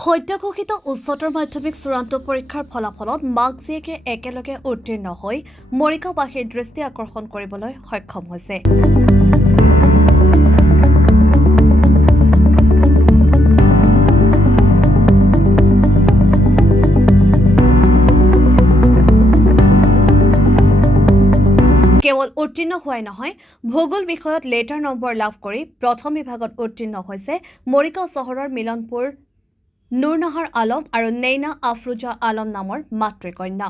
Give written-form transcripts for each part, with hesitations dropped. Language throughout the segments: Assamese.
সদ্যঘোষিত উচ্চতৰ মাধ্যমিক চূড়ান্ত পৰীক্ষাৰ ফলাফলত মাক জীয়েকে একেলগে উত্তীৰ্ণ হৈ মৰিগাঁওবাসীৰ দৃষ্টি আকৰ্ষণ কৰিবলৈ সক্ষম হৈছে। কেৱল উত্তীৰ্ণ হোৱাই নহয়, ভূগোল বিষয়ত লেটাৰ নম্বৰ লাভ কৰি প্ৰথম বিভাগত উত্তীৰ্ণ হৈছে মৰিগাঁও চহৰৰ মিলনপুৰ নুৰনাহাৰ আলম আৰু নেইনা আফৰোজা আলম নামৰ মাতৃকন্যা।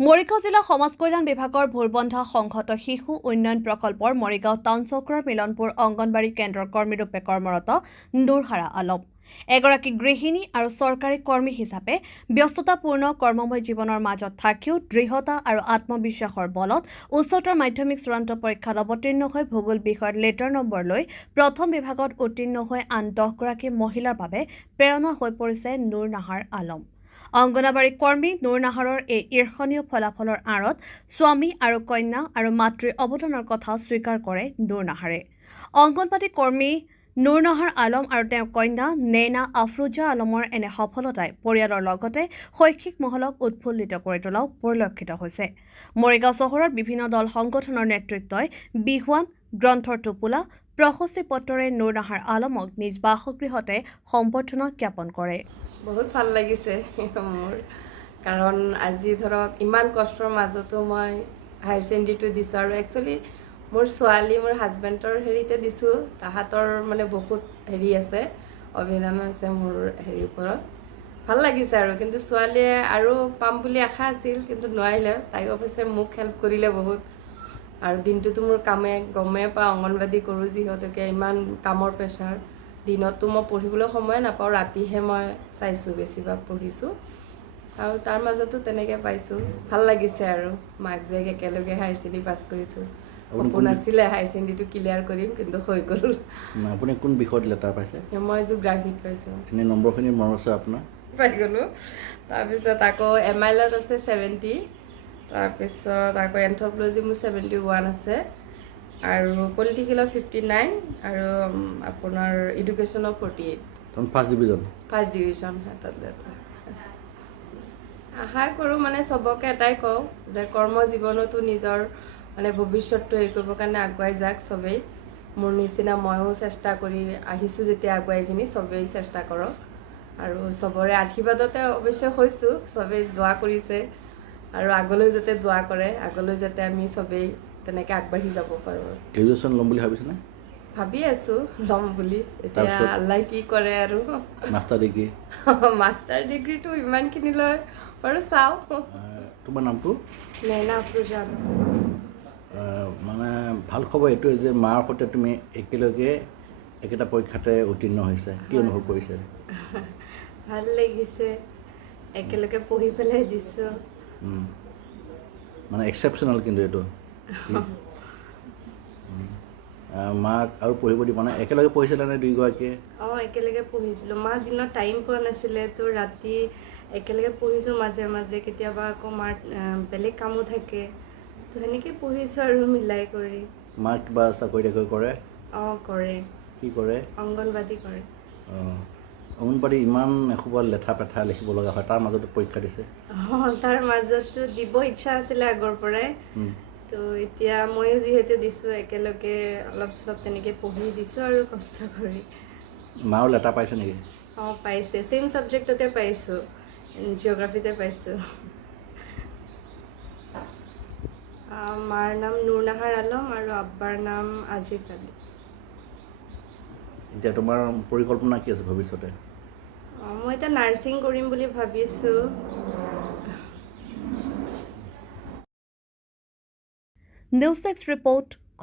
মৰিগাঁও জিলা সমাজ কল্যাণ বিভাগৰ ভোৰবন্ধা সংহত শিশু উন্নয়ন প্ৰকল্পৰ মৰিগাঁও টাউন চক্ৰৰ মিলনপুৰ অংগনবাড়ী কেন্দ্ৰৰ কৰ্মীৰূপে কৰ্মৰত নুৰহাৰা আলম এগৰাকী গৃহিণী আৰু চৰকাৰী কৰ্মী হিচাপে ব্যস্ততাপূৰ্ণ কৰ্মময় জীৱনৰ মাজত থাকিও দৃঢ়তা আৰু আত্মবিশ্বাসৰ বলত উচ্চতৰ মাধ্যমিক চূড়ান্ত পৰীক্ষাত অৱতীৰ্ণ হৈ ভূগোল বিষয়ত লেটাৰ নম্বৰ লৈ প্ৰথম বিভাগত উত্তীৰ্ণ হৈ আন 10গৰাকী মহিলাৰ বাবে প্ৰেৰণা হৈ পৰিছে নুৰনাহাৰ আলম। অংগনবাড়ী কৰ্মী নুৰনাহাৰৰ এই ঈৰ্ষণীয় ফলাফলৰ আঁৰত স্বামী আৰু কন্যা আৰু মাতৃৰ অৱদানৰ কথা স্বীকাৰ কৰে নুৰনাহাৰে। অংগনবাড়ী কৰ্মী নুৰনাহাৰ আলম আৰু তেওঁৰ কন্যা নেইনা আফৰোজা আলমৰ এনে সফলতাই পৰিয়ালৰ লগতে শৈক্ষিক মহলক উৎফুল্লিত কৰি তোলাও পৰিলক্ষিত হৈছে। মৰিগাঁও চহৰৰ বিভিন্ন দল সংগঠনৰ নেতৃত্বই বিহুৱান, গ্ৰন্থৰ টোপোলা, প্ৰশস্তি পত্ৰৰে নুৰনাহাৰ আলমক নিজ বাসগৃহতে সম্বৰ্ধনা জ্ঞাপন কৰে। বহুত ভাল লাগিছে মোৰ, কাৰণ আজি ধৰক ইমান কষ্টৰ মাজতো মই হায়াৰ ছেকেণ্ডেৰীটো দিছোঁ আৰু একচুৱেলি মোৰ ছোৱালী মোৰ হাজবেণ্ডৰ হেৰিতে দিছোঁ, তাহাঁতৰ মানে বহুত হেৰি আছে, অভিধান আছে মোৰ হেৰিৰ ওপৰত। ভাল লাগিছে আৰু কিন্তু ছোৱালীয়ে আৰু পাম বুলি আশা আছিল কিন্তু নোৱাৰিলে। তাই অৱশ্যে মোক হেল্প কৰিলে বহুত, আৰু দিনটোতো মোৰ গমেই পাওঁ অংগনবাড়ী কৰোঁ যিহেতুকে ইমান কামৰ প্ৰেছাৰ। দিনততো মই পঢ়িবলৈ সময় নাপাওঁ, ৰাতিহে মই চাইছোঁ, বেছিভাগ পঢ়িছোঁ আৰু তাৰ মাজতো তেনেকৈ পাইছোঁ। ভাল লাগিছে আৰু মাক জীয়েক একেলগে হায়াৰ ছেকেণ্ডেৰী পাছ কৰিছোঁ। সপোন আছিলে হায়াৰ ছেকেণ্ডেৰীটো ক্লিয়াৰ কৰিম, কিন্তু হৈ গ'ল। আপুনি কোন বিষয়ত লেটাৰ পাইছে? মই জিঅ'গ্ৰাফীত পাইছোঁ। এনেই নম্বৰখিনি মনত আছে আপোনাৰ? পাই গ'লোঁ। তাৰপিছত আকৌ MILত আছে 70, তাৰপিছত আকৌ এন্থ্ৰপলজি মোৰ 71 আছে, আৰু পলিটিকেলত 59, আৰু আপোনাৰ এডুকেশ্যনত 48। First division? ফাৰ্ষ্ট ডিভিজন হাতত লেটাৰ। আশা কৰোঁ মানে চবকে এটাই কওঁ যে কৰ্ম জীৱনতো নিজৰ মানে ভৱিষ্যতটো হেৰি কৰিবৰ কাৰণে আগুৱাই যাওক চবেই। মোৰ নিচিনা ময়ো চেষ্টা কৰি আহিছোঁ যেতিয়া আগুৱাইখিনি চবেই চেষ্টা কৰক, আৰু চবৰে আশীৰ্বাদতে অৱশ্যে হৈছোঁ, চবেই দোৱা কৰিছে আৰু আগলৈ যাতে দোৱা কৰে, আগলৈ যাতে আমি চবেই তেনেকৈ আগবাঢ়ি যাব পাৰোঁ। গ্ৰেজুৱেশ্যন ল'ম বুলি ভাবিছেনে? ভাবি আছোঁ ল'ম বুলি, এতিয়া আল্লাই কি কৰে আৰু। Master degree? মাষ্টাৰ ডিগ্ৰীটো ইমানখিনি লয় বাৰু, চাওঁ। তোমাৰ নামটো? নেইনা আফৰোজা আলম। মানে ভাল খবৰ এইটোৱে যে মাৰ সৈতে তুমি একেলগে একেটা পৰীক্ষাতে উত্তীৰ্ণ হৈছে, কি অনুভৱ কৰিছে? ভাল লাগিছে, একেলগে পঢ়ি পেলাই দিছোঁ। মানে এক্সেপশ্যনেল কিন্তু এইটো। মাক আৰু পঢ়িব দিব মানে একেলগে পঢ়িছিলানে দুয়োগৰাকীয়ে? অঁ, একেলগে পঢ়িছিলোঁ। মা দিনত টাইম পোৱা নাছিলে, তো ৰাতি একেলগে পঢ়িছোঁ মাজে মাজে, কেতিয়াবা আকৌ মাৰ বেলেগ কামো থাকে, তো সেনেকৈ পঢ়িছোঁ আৰু মিলাই কৰি। মাক কিবা চাকৰি তাকৰি কৰে? অঁ, কৰে। কি কৰে? অংগনবাড়ী কৰে। অঁ, অংগনবাড়ী ইমান এসোপা লেঠা পেঠা লিখিব লগা হয়, তাৰ মাজতো পৰীক্ষা দিছে? অঁ, তাৰ মাজতো দিব ইচ্ছা আছিলে আগৰ পৰাই, তো এতিয়া ময়ো যিহেতু দিছোঁ একেলগে অলপ চলপ তেনেকৈ পঢ়ি দিছোঁ আৰু কষ্ট কৰি। মাৰো লেটাৰ পাইছে নেকি? অঁ, পাইছে, ছেইম ছাবজেক্টতে পাইছোঁ, জিঅ'গ্ৰাফীতে পাইছোঁ। মাৰ নাম নুৰনাহাৰ আলম আৰু আব্বাৰ নাম আজিজ আলী। এতিয়া তোমাৰ পৰিকল্পনা কি আছে ভৱিষ্যতে? মই এতিয়া নাৰ্ছিং কৰিম বুলি ভাবিছোঁ। News 6 report.